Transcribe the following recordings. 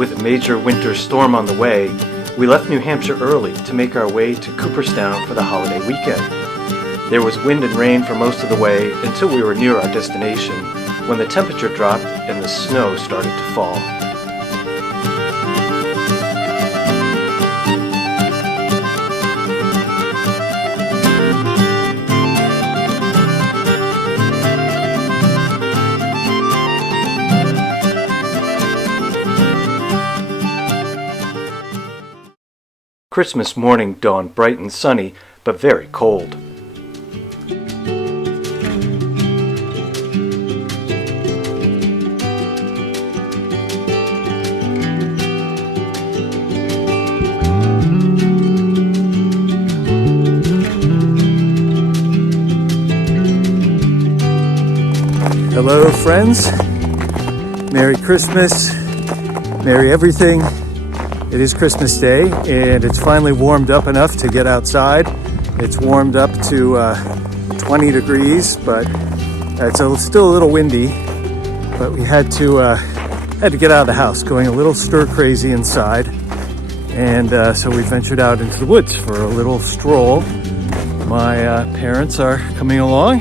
With a major winter storm on the way, we left New Hampshire early to make our way to Cooperstown for the holiday weekend. There was wind and rain for most of the way until we were near our destination, when the temperature dropped and the snow started to fall. Christmas morning dawned bright and sunny, but very cold. Hello, friends. Merry Christmas. Merry everything. It is Christmas Day, and it's finally warmed up enough to get outside. It's warmed up to 20 degrees, but it's still a little windy. But we had to get out of the house, going a little stir crazy inside, and so we ventured out into the woods for a little stroll. My parents are coming along,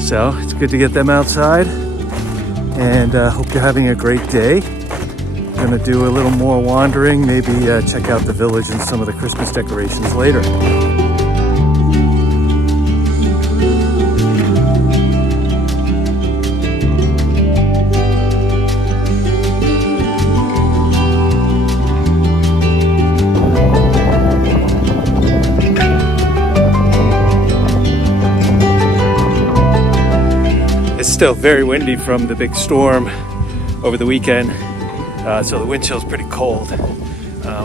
so it's good to get them outside, and hope you're having a great day. Gonna do a little more wandering, maybe check out the village and some of the Christmas decorations later. It's still very windy from the big storm over the weekend. So the wind chill is pretty cold,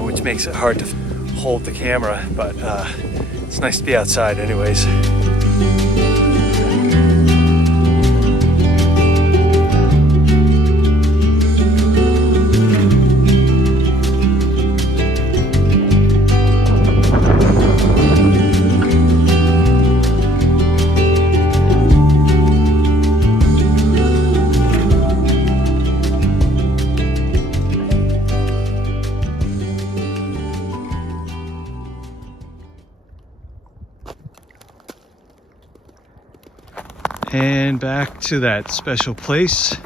which makes it hard to hold the camera, but it's nice to be outside anyways. And back to that special place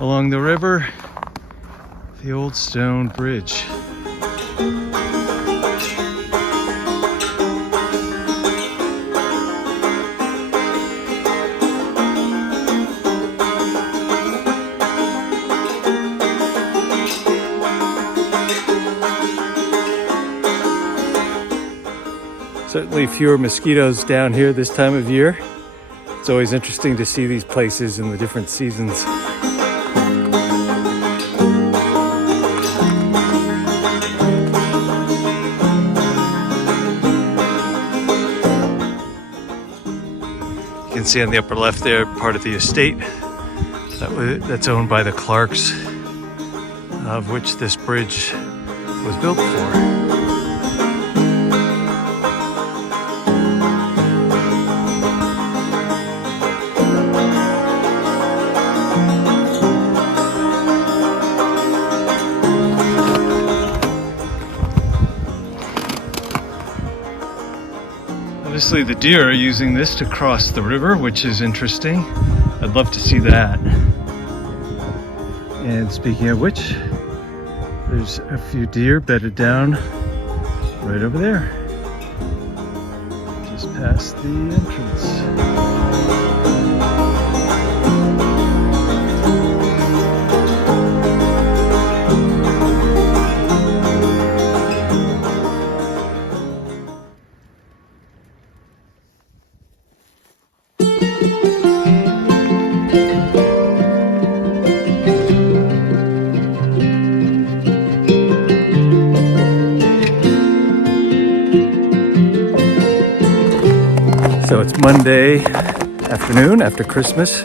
along the river, the old stone bridge. Certainly fewer mosquitoes down here this time of year. It's always interesting to see these places in the different seasons. You can see on the upper left there part of the estate that's owned by the Clarks, of which this bridge was built for. Obviously the deer are using this to cross the river, which is interesting. I'd love to see that. And speaking of which, there's a few deer bedded down right over there, just past the entrance. So it's Monday afternoon after Christmas,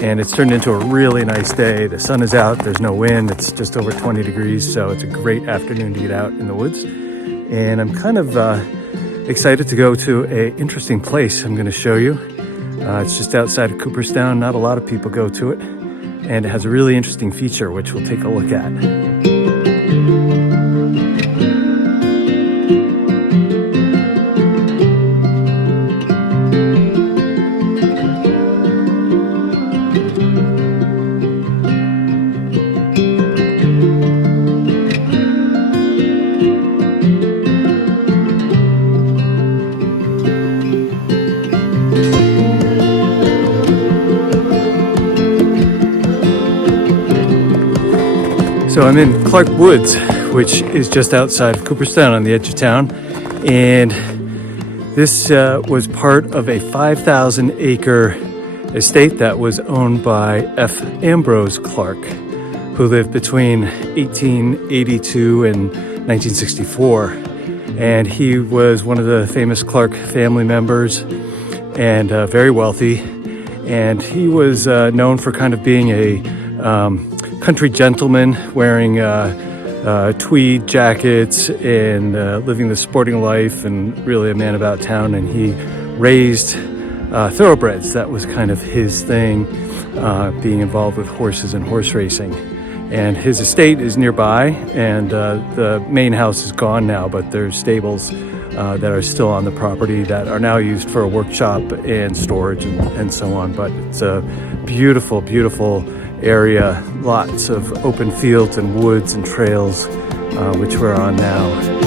and it's turned into a really nice day. The sun is out, there's no wind, it's just over 20 degrees, so it's a great afternoon to get out in the woods. And I'm kind of excited to go to an interesting place I'm going to show you. It's just outside of Cooperstown. Not a lot of people go to it, and it has a really interesting feature which we'll take a look at. So I'm in Clark Woods, which is just outside of Cooperstown on the edge of town. And this was part of a 5,000-acre estate that was owned by F. Ambrose Clark, who lived between 1882 and 1964. And he was one of the famous Clark family members and very wealthy. And he was known for kind of being a country gentleman, wearing tweed jackets and living the sporting life, and really a man about town. And he raised thoroughbreds. That was kind of his thing, being involved with horses and horse racing. And his estate is nearby, and the main house is gone now, but there's stables that are still on the property that are now used for a workshop and storage and so on. But it's a beautiful, beautiful area, lots of open fields and woods and trails, which we're on now.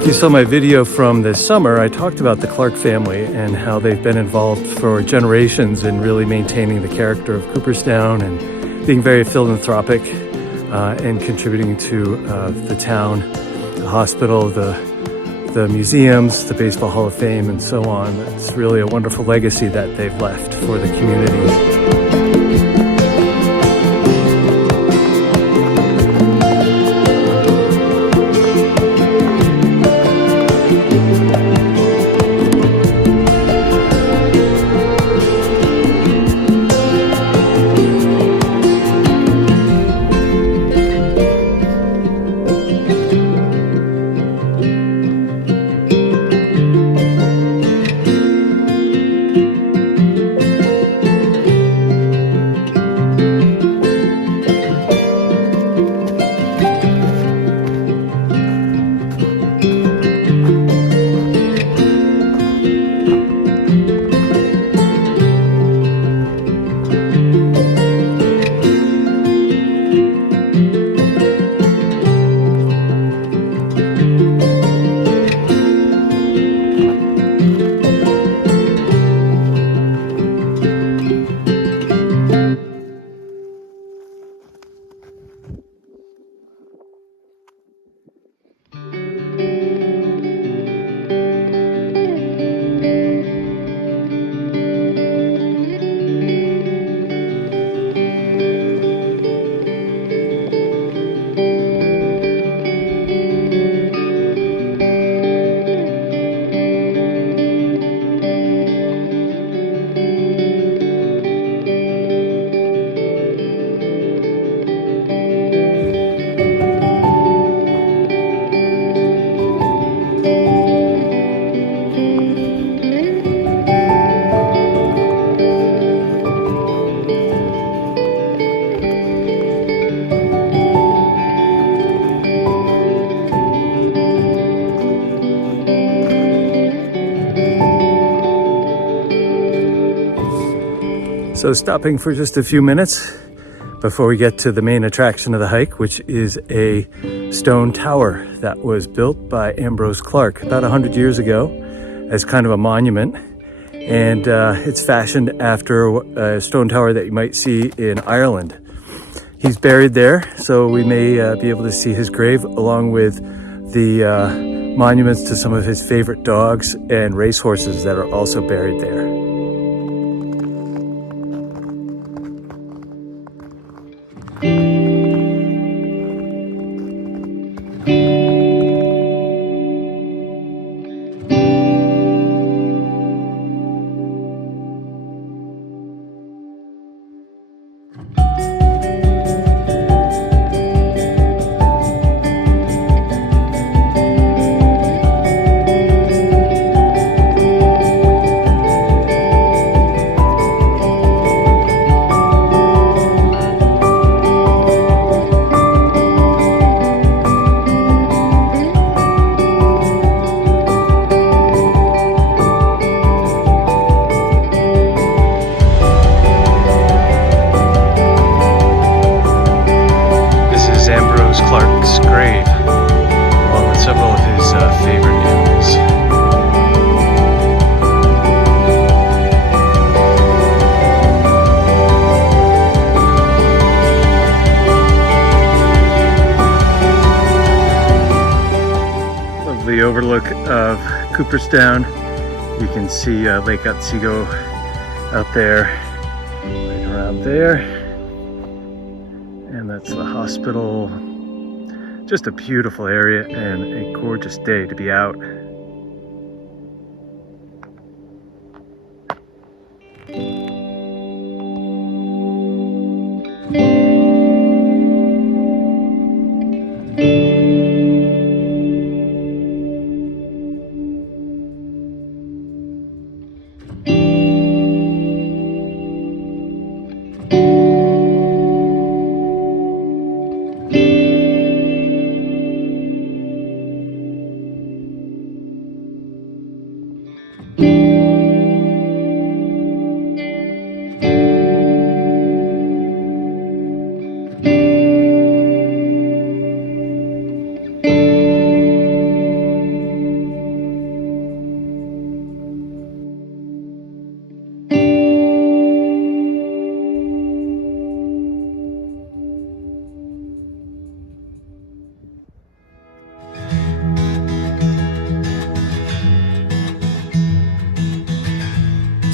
If you saw my video from this summer, I talked about the Clark family and how they've been involved for generations in really maintaining the character of Cooperstown and being very philanthropic and contributing to the town, the hospital, the museums, the Baseball Hall of Fame, and so on. It's really a wonderful legacy that they've left for the community. So stopping for just a few minutes before we get to the main attraction of the hike, which is a stone tower that was built by Ambrose Clark about 100 years ago as kind of a monument. And it's fashioned after a stone tower that you might see in Ireland. He's buried there, so we may be able to see his grave along with the monuments to some of his favorite dogs and racehorses that are also buried there. overlook of Cooperstown. You can see Lake Otsego out there, right around there. And that's the hospital. Just a beautiful area and a gorgeous day to be out.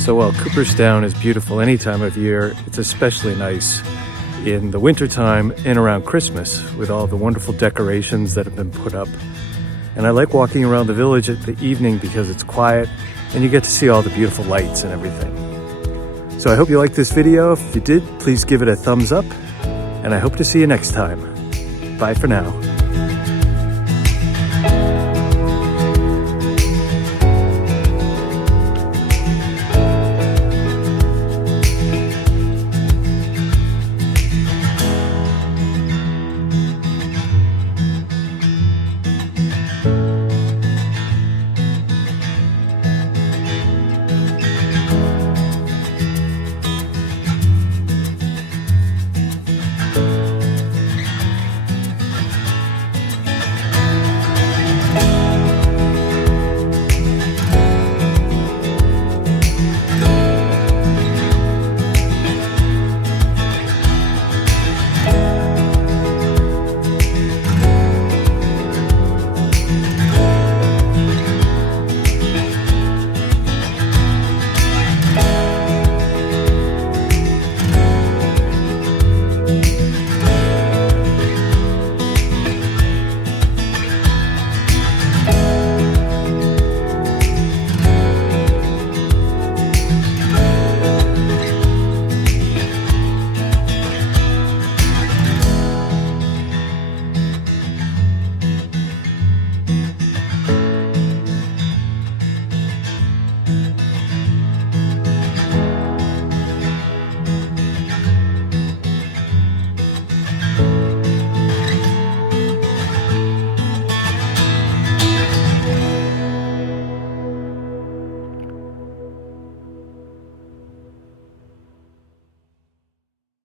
So while Cooperstown is beautiful any time of year, it's especially nice in the wintertime and around Christmas with all the wonderful decorations that have been put up. And I like walking around the village at the evening because it's quiet and you get to see all the beautiful lights and everything. So I hope you liked this video. If you did, please give it a thumbs up and I hope to see you next time. Bye for now.